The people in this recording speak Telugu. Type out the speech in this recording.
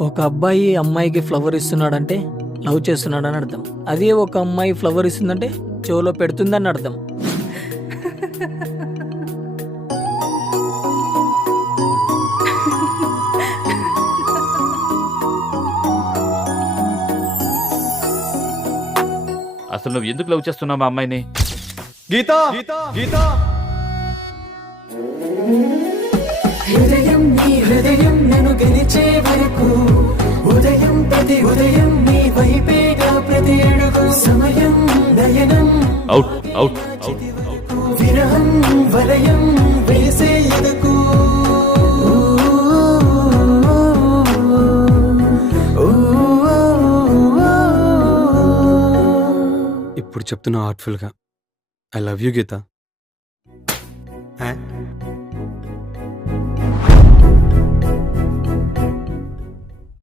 ఒక అబ్బాయి అమ్మాయికి ఫ్లవర్ ఇస్తున్నాడంటే లవ్ చేస్తున్నాడని అర్థం. అదే ఒక అమ్మాయి ఫ్లవర్ ఇస్తుందంటే చెవులో పెడుతుందని అర్థం. అసలు నువ్వు ఎందుకు లవ్ చేస్తున్నావు మా అమ్మాయిని? గీత గీత గీత హృదయం నీ హృదయం నన్ను గెలిచే వరకు ఉదయం ప్రతి ఉదయం నీ వైపేగా ప్రతి అడుగు సమయం నయనం అవుట్ అవుట్ అవుట్. విరహం వలయం వేసే ఎదుకు ఇప్పుడు చెప్తున్నా హార్ట్ఫుల్ గా ఐ లవ్ యూ గీత.